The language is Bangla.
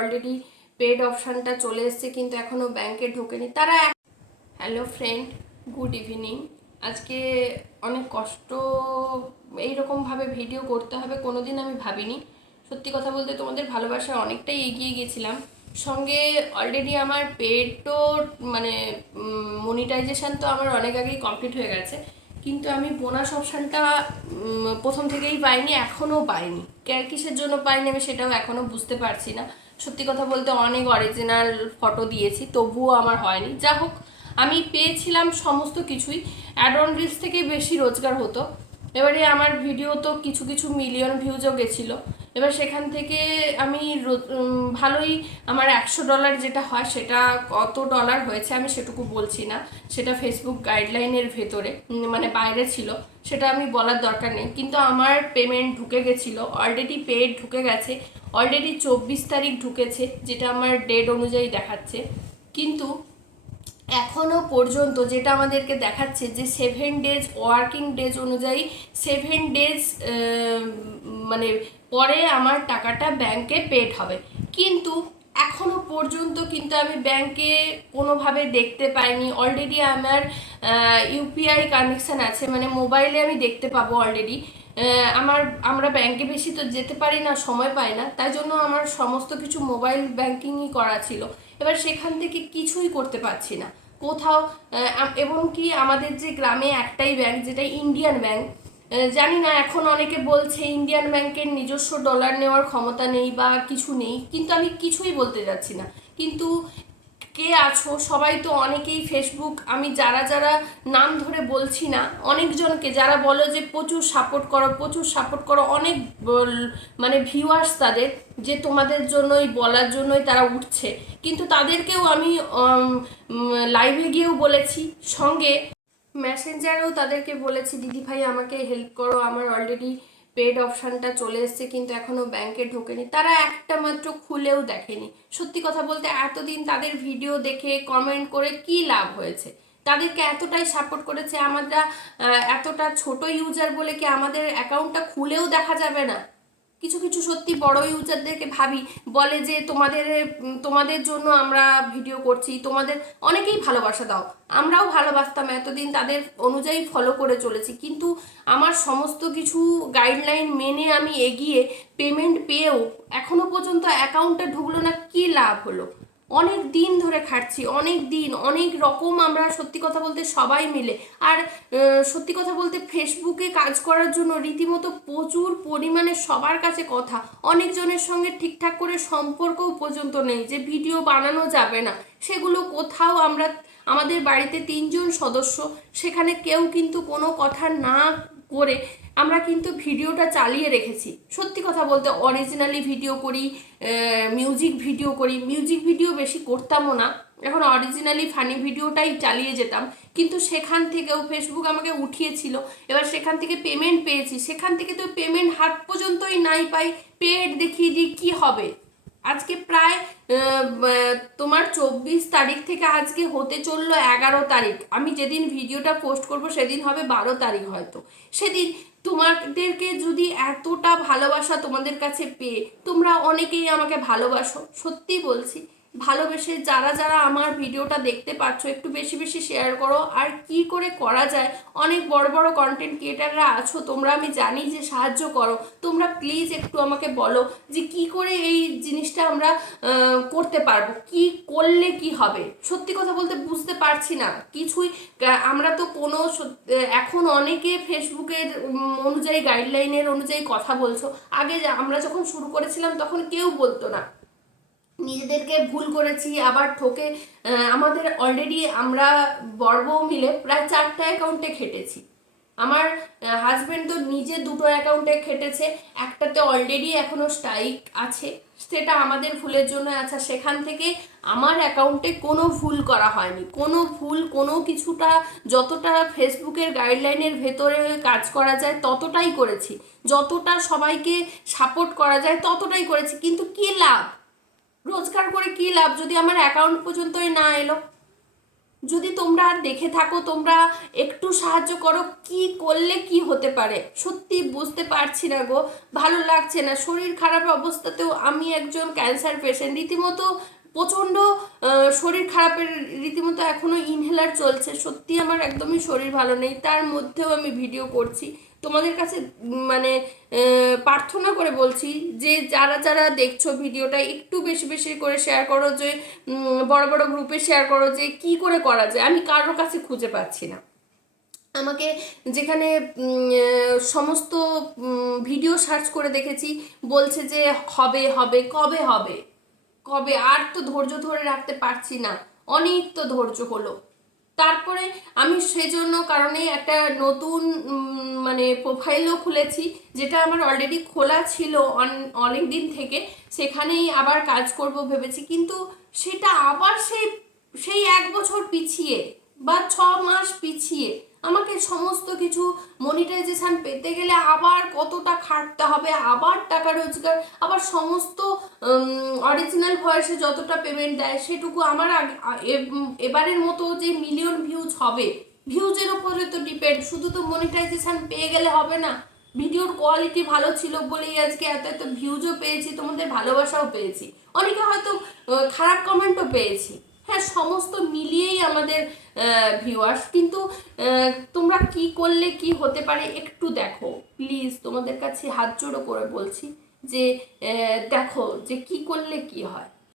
অলরেডি পেড অপশানটা চলে এসেছে, কিন্তু এখনও ব্যাংকে ঢোকেনি। তারা হ্যালো ফ্রেন্ড গুড ইভিনিং আজকে অনেক কষ্ট এইরকমভাবে ভিডিও করতে হবে কোনো দিন আমি ভাবিনি। সত্যি কথা বলতে তোমাদের ভালোবাসায় অনেকটাই এগিয়ে গেছিলাম। সঙ্গে অলরেডি আমার পেডও মানে মনিটাইজেশান তো আমার অনেক আগেই কমপ্লিট হয়ে গেছে। কিন্তু আমি বোনাস অপশানটা প্রথম থেকেই পাইনি এখনও পাইনি। কিসের জন্য পাইনি আমি সেটাও এখনও বুঝতে পারছি না। সত্যি কথা বলতে অনেক অরিজিনাল ফটো দিয়েছি, তবুও আমার হয়নি। যা হোক, আমি পেয়েছিলাম সমস্ত কিছুই। অ্যাড অন রিলস থেকে বেশি রোজগার হতো। এবারে আমার ভিডিও তো কিছু কিছু মিলিয়ন ভিউজও গেছিল। এবার সেখান থেকে আমি ভালোই আমার একশো ডলার যেটা হয়, সেটা কত ডলার হয়েছে আমি সেটুকু বলছি না। সেটা ফেসবুক গাইডলাইনের ভেতরে মানে বাইরে ছিল। সেটা আমি বলার দরকার নেই। কিন্তু আমার পেমেন্ট ঢুকে গেছিল অলরেডি পেড ঢুকে গেছে। অলরেডি চব্বিশ তারিখ ঢুকেছে, যেটা আমার ডেট অনুযায়ী দেখাচ্ছে। কিন্তু এখনও পর্যন্ত যেটা আমাদেরকে দেখাচ্ছে যে সেভেন ডেজ ওয়ার্কিং ডেজ অনুযায়ী সেভেন ডেজ মানে পরে আমার টাকাটা ব্যাংকে পেড হবে। কিন্তু এখনও পর্যন্ত কিন্তু আমি ব্যাংকে কোনোভাবে দেখতে পাইনি। অলরেডি আমার ইউপিআই কানেকশান আছে মানে মোবাইলে আমি দেখতে পাবো অলরেডি আমার, আমরা ব্যাংকে বেশি তো যেতে পারি না, সময় পাই না, তাই জন্য আমার সমস্ত কিছু মোবাইল ব্যাংকিংই করা ছিল। এবার সেখান থেকে কিছুই করতে পারছি না। কোথাও এবং কি আমাদের যে গ্রামে একটাই ব্যাংক যেটা ইন্ডিয়ান ব্যাংক জানি না, এখন অনেকে বলছে ইন্ডিয়ান ব্যাংকের নিজস্ব ডলার নেওয়ার ক্ষমতা নেই বা কিছু নেই, কিন্তু আমি কিছুই বলতে যাচ্ছি না। কিন্তু কে আছো? সবাই তো অনেকেই ফেসবুক আমি যারা যারা নাম ধরে বলছি না, অনেকজনকে যারা বলো যে প্রচুর সাপোর্ট করো, প্রচুর সাপোর্ট করো, অনেক মানে ভিউয়ার্স তাদের, যে তোমাদের জন্যই, বলার জন্যই তারা উঠছে। কিন্তু তাদেরকেও আমি লাইভে গিয়েও বলেছি, সঙ্গে মেসেঞ্জারেও তাদেরকে বলেছি, দিদি ভাই, আমাকে হেল্প করো, আমার অলরেডি পেড অপশানটা চলে এসছে, কিন্তু এখনও ব্যাংকে ঢোকেনি। তারা একটা মাত্র খুলেও দেখেনি। সত্যি কথা বলতে এতদিন তাদের ভিডিও দেখে কমেন্ট করে কি লাভ হয়েছে? তাদেরকে এতটাই সাপোর্ট করেছে, আমরা এতটা ছোট ইউজার বলে কি আমাদের অ্যাকাউন্টটা খুলেও দেখা যাবে না? কিছু কিছু সত্যি বড় ইউজারদেরকে ভাবি, বলে যে তোমাদের তোমাদের জন্য আমরা ভিডিও করছি, তোমাদের অনেকেই ভালোবাসা দাও। আমরাও ভালোবাসতাম এতদিন, তাদের অনুযায়ী ফলো করে চলেছি। কিন্তু আমার সমস্ত কিছু গাইডলাইন মেনে আমি এগিয়ে পেমেন্ট পেয়েও এখনও পর্যন্ত অ্যাকাউন্টে ঢুকলো না, কী লাভ হলো? অনেক দিন ধরে খাটছি, অনেক দিন, অনেক রকম আমরা সত্যি কথা বলতে সবাই মিলে। আর সত্যি কথা বলতে ফেসবুকে কাজ করার জন্য রীতিমতো প্রচুর পরিমাণে সবার কাছে কথা, অনেকজনের সঙ্গে ঠিকঠাক করে সম্পর্কও পর্যন্ত নেই যে ভিডিও বানানো যাবে না। সেগুলো কোথাও আমরা, আমাদের বাড়িতে তিনজন সদস্য, সেখানে কেউ কিন্তু কোনো কথা না করে আমরা কিন্তু ভিডিওটা চালিয়ে রেখেছি। সত্যি কথা বলতে অরিজিনালি ভিডিও করি মিউজিক ভিডিও করি। মিউজিক ভিডিও বেশি করতামও না। এখন অরিজিনালি ফানি ভিডিওটাই চালিয়ে যেতাম। কিন্তু সেখান থেকেও ফেসবুক আমাকে উঠিয়েছিল। এবার সেখান থেকে পেমেন্ট পেয়েছি। সেখান থেকে তো পেমেন্ট হাত পর্যন্তই নাই পাই। পেড দেখিয়ে দিই কী হবে? আজকে প্রায় তোমার চব্বিশ তারিখ থেকে আজকে হতে চলল এগারো তারিখ। আমি যেদিন ভিডিওটা পোস্ট করব সেদিন হবে বারো তারিখ হয়তো। সেদিন তোমাদেরকে যদি এতটা ভালোবাসা তোমাদের কাছে পেয়ে তোমরা অনেকেই আমাকে ভালোবাসো, সত্যি বলছি। ভালোবেসে যারা যারা আমার ভিডিওটা দেখতে পাচ্ছ একটু বেশি বেশি শেয়ার করো। আর কি করে করা যায়? অনেক বড় বড় কন্টেন্ট ক্রিয়েটাররা আছো, তোমরা আমি জানি যে সাহায্য করো। তোমরা প্লিজ একটু আমাকে বলো যে কি করে এই জিনিসটা আমরা করতে পারব? কি করলে কি হবে? সত্যি কথা বলতে বুঝতে পারছি না। কিছুই আমরা তো কোনো এখন অনেকে ফেসবুকের অনুযায়ী গাইডলাইনের অনুযায়ী কথা বলছো। আগে আমরা যখন শুরু করেছিলাম, তখন কেউ বলতো না। নিজেদেরকে ভুল করেছি, আবার ঠকে আমাদের অলরেডি আমরা বর্ব মিলে প্রায় চারটা অ্যাকাউন্টে খেটেছি। আমার হাজব্যান্ড তো নিজে দুটো অ্যাকাউন্টে খেটেছে, একটাতে অলরেডি এখনও স্ট্রাইক আছে, সেটা আমাদের ভুলের জন্য আছে সেখান থেকে আমার অ্যাকাউন্টে কোনো ভুল করা হয়নি। কোনো ভুল, কোনো কিছুটা যতটা ফেসবুকের গাইডলাইনের ভেতরে কাজ করা যায়, ততটাই করেছি। যতটা সবাইকে সাপোর্ট করা যায়, ততটাই করেছি। কিন্তু কী লাভ? রোজগার করে কি লাভ? যদি আমার অ্যাকাউন্ট পর্যন্তই না এলো? যদি তোমরা দেখে থাকো, তোমরা একটু সাহায্য করো, কি করলে কি হতে পারে? সত্যি বুঝতে পারছি না গো, ভালো লাগছে না। শরীর খারাপ অবস্থাতেও আমি একজন ক্যান্সার পেশেন্ট রীতিমতো প্রচণ্ড শরীর খারাপের রীতিমতো এখনও ইনহেলার চলছে। সত্যি আমার একদমই শরীর ভালো নেই। তার মধ্যেও আমি ভিডিও করছি। তোমাদের কাছে মানে প্রার্থনা করে বলছি যে, যারা যারা দেখছ ভিডিওটা একটু বেশি বেশি করে শেয়ার করো যে বড় বড় গ্রুপে শেয়ার করো যে, কি করে করা যায়? আমি কারোর কাছে খুঁজে পাচ্ছি না। আমাকে যেখানে সমস্ত ভিডিও সার্চ করে দেখেছি, বলছে যে, হবে হবে, কবে হবে? কবে? আর তো ধৈর্য ধরে রাখতে পারছি না। অনেক তো ধৈর্য হলো। তারপরে আমি সেজন্য কারণে একটা নতুন মানে প্রোফাইলও খুলেছি, যেটা আমার অলরেডি খোলা ছিল অন- অনেক দিন থেকে। সেখানেই আবার কাজ করব ভেবেছি। কিন্তু সেটা আবার সেই সেই এক বছর পিছিয়ে বা ছ মাস পিছিয়ে আমাকে সমস্ত কিছু মনিটাইজেশন পেতে গেলে আবার কতটা খাটতে হবে, আবার টাকা রোজগার, আবার সমস্ত অরিজিনাল ভয়েসে যতটা পেমেন্ট দেয় সেটুকু আমার এবারের মতো যে মিলিয়ন ভিউজ হবে ভিউজের উপরে তো ডিপেন্ড শুধু তো মনিটাইজেশান পেয়ে গেলে হবে না ভিডিওর কোয়ালিটি ভালো ছিল বলেই আজকে এত এত ভিউজও পেয়েছি, তোমাদের ভালোবাসাও পেয়েছি, অনেকে হয়তো খারাপ কমেন্টও পেয়েছি। হ্যাঁ সমস্ত মিলিয়েই আমাদের ভিউয়ার্স কিন্তু তোমরা কি করলে কি হতে পারে একটু দেখো। প্লিজ তোমাদের কাছে হাত জোড়ো করে বলছি যে দেখো যে কি করলে কি হয়।